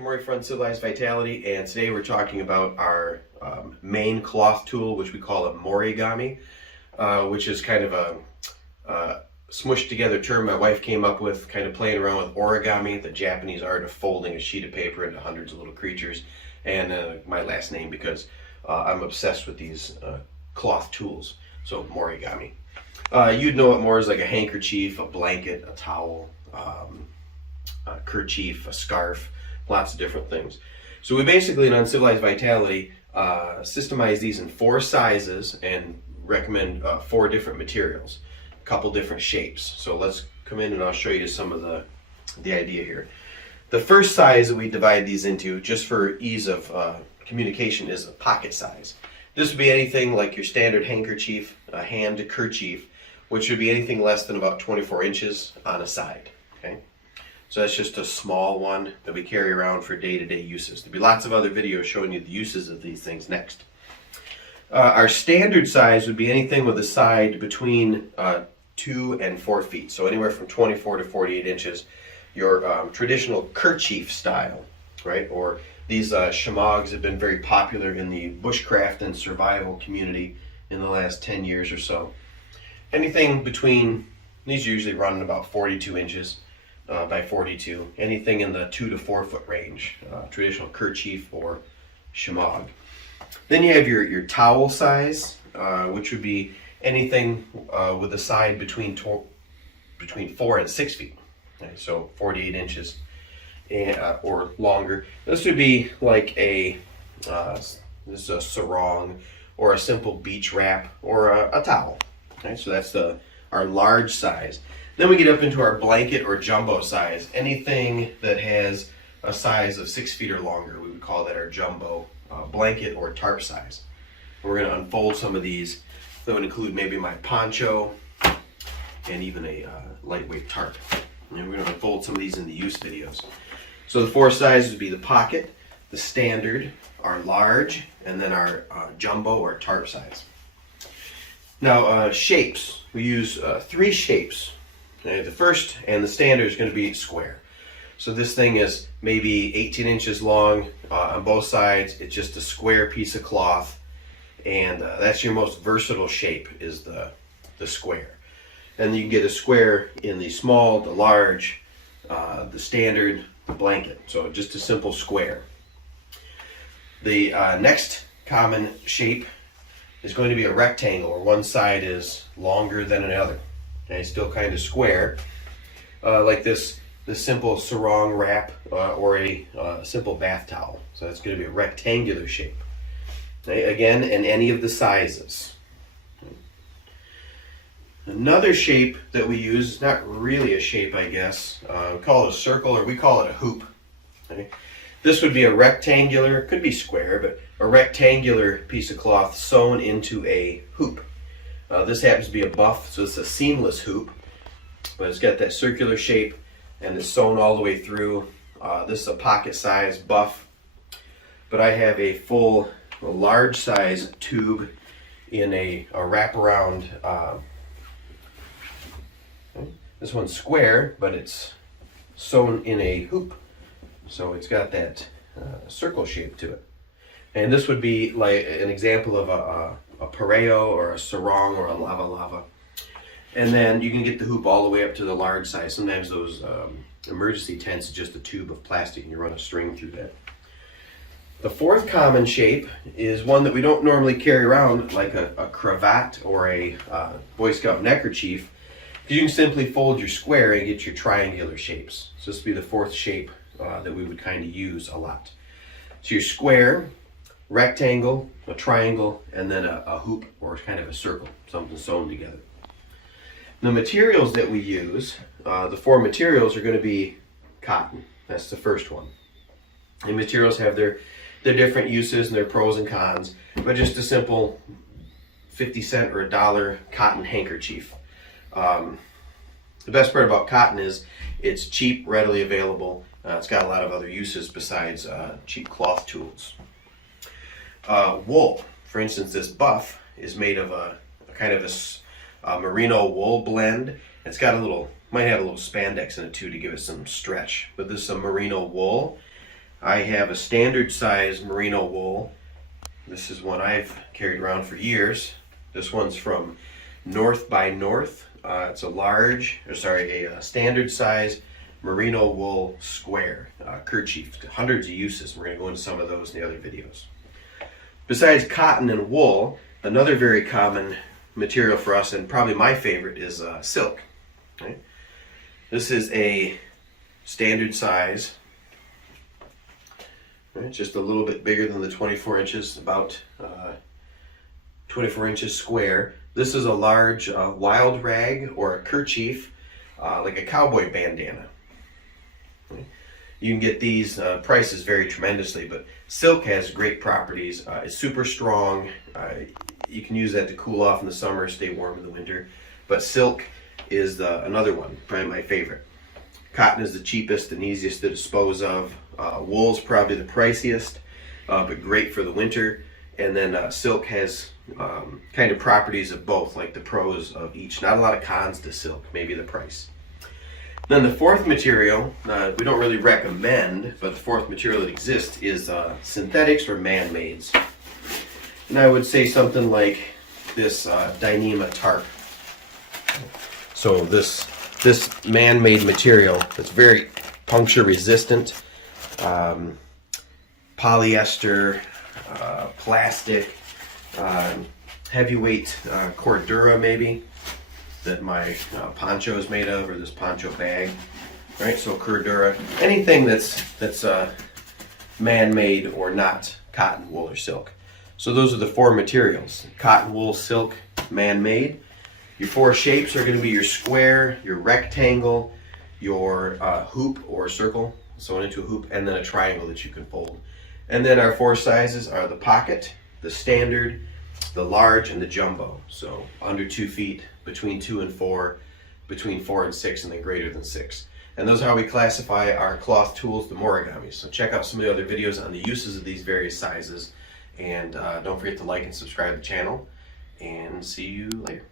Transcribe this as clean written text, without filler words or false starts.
Dr. Morey from Civilized Vitality, and today we're talking about our main cloth tool, which we call a Moreygami, which is kind of a smushed together term my wife came up with, kind of playing around with origami, the Japanese art of folding a sheet of paper into hundreds of little creatures, and my last name because I'm obsessed with these cloth tools, so Moreygami. You'd know it more as like a handkerchief, a blanket, a towel, a kerchief, a scarf, lots of different things. So we basically, in Uncivilized Vitality, systemize these in 4 sizes and recommend 4 different materials, a couple different shapes. So let's come in and I'll show you some of the idea here. The first size that we divide these into, just for ease of communication, is a pocket size. This would be anything like your standard handkerchief, a hand kerchief, which would be anything less than about 24 inches on a side. Okay, so that's just a small one that we carry around for day-to-day uses. There'll be lots of other videos showing you the uses of these things next. Our standard size would be anything with a side between 2 and 4 feet, so anywhere from 24 to 48 inches. Your traditional kerchief style, right? Or these shamogs have been very popular in the bushcraft and survival community in the last 10 years or so. Anything between, these usually run about 42 inches by 42. Anything in the 2 to 4 foot range, traditional kerchief or shamog. Then you have your towel size, which would be anything with a side between 4 and 6 feet. Okay, so 48 inches or longer. This would be like this is a sarong or a simple beach wrap or a towel. Okay, so that's our large size. Then we get up into our blanket or jumbo size. Anything that has a size of 6 feet or longer, we would call that our jumbo blanket or tarp size. We're going to unfold some of these. That would include maybe my poncho and even a lightweight tarp. And we're going to unfold some of these in the use videos. So the 4 sizes would be the pocket, the standard, our large, and then our jumbo or tarp size. Now shapes, we use 3 shapes. Okay, the first and the standard is going to be square. So this thing is maybe 18 inches long on both sides. It's just a square piece of cloth, and that's your most versatile shape, is the square. And you can get a square in the small, the large, the standard, the blanket. So just a simple square. The next common shape is going to be a rectangle, where one side is longer than another. Okay, still kind of square, like this simple sarong wrap or a simple bath towel. So that's going to be a rectangular shape. Okay, again, in any of the sizes. Another shape that we use is not really a shape, I guess. We call it a circle, or we call it a hoop. Okay? This would be a rectangular, could be square, but a rectangular piece of cloth sewn into a hoop. This happens to be a buff, so it's a seamless hoop, but it's got that circular shape and it's sewn all the way through. This is a pocket size buff, but I have a full, large size tube in a wraparound. This one's square, but it's sewn in a hoop, so it's got that circle shape to it. And this would be like an example of a pareo or a sarong or a lava. And then you can get the hoop all the way up to the large size. Sometimes those emergency tents is just a tube of plastic and you run a string through that. The 4th common shape is one that we don't normally carry around, like a cravat or a Boy Scout neckerchief. You can simply fold your square and get your triangular shapes. So this would be the 4th shape that we would kind of use a lot. So your square, rectangle, a triangle, and then a hoop or kind of a circle, something sewn together. The materials that we use, the 4 materials are going to be cotton. That's the first one. And materials have their different uses and their pros and cons, but just a simple 50-cent or $1 cotton handkerchief. The best part about cotton is it's cheap, readily available. It's got a lot of other uses besides cheap cloth tools. Wool, for instance, this buff is made of a kind of a merino wool blend. It's got might have a little spandex in it too to give it some stretch. But this is a merino wool. I have a standard size merino wool. This is one I've carried around for years. This one's from North by North. It's a standard size merino wool square kerchief. Hundreds of uses. We're going to go into some of those in the other videos. Besides cotton and wool, another very common material for us, and probably my favorite, is silk. Right? This is a standard size. Right? Just a little bit bigger than the 24 inches, about 24 inches square. This is a large wild rag or a kerchief, like a cowboy bandana. Right? You can get these, prices vary tremendously, but silk has great properties. It's super strong. You can use that to cool off in the summer, stay warm in the winter. But silk is another one, probably my favorite. Cotton is the cheapest and easiest to dispose of. Wool's probably the priciest, but great for the winter. And then silk has kind of properties of both, like the pros of each. Not a lot of cons to silk, maybe the price. Then the fourth material, we don't really recommend, but the fourth material that exists is synthetics or man-mades. And I would say something like this Dyneema tarp. So this man-made material that's very puncture resistant, polyester, plastic, heavyweight Cordura maybe, that my poncho is made of, or this poncho bag, right? So Cordura, anything that's man-made or not cotton, wool, or silk. So those are the four materials: cotton, wool, silk, man-made. Your four shapes are going to be your square, your rectangle, your hoop or circle, sewn into a hoop, and then a triangle that you can fold. And then our four sizes are the pocket, the standard, the large, and the jumbo. So under 2 feet, between 2 and 4, between 4 and 6, and then greater than 6. And those are how we classify our cloth tools, the Moreygami. So check out some of the other videos on the uses of these various sizes. And don't forget to like and subscribe to the channel. And see you later.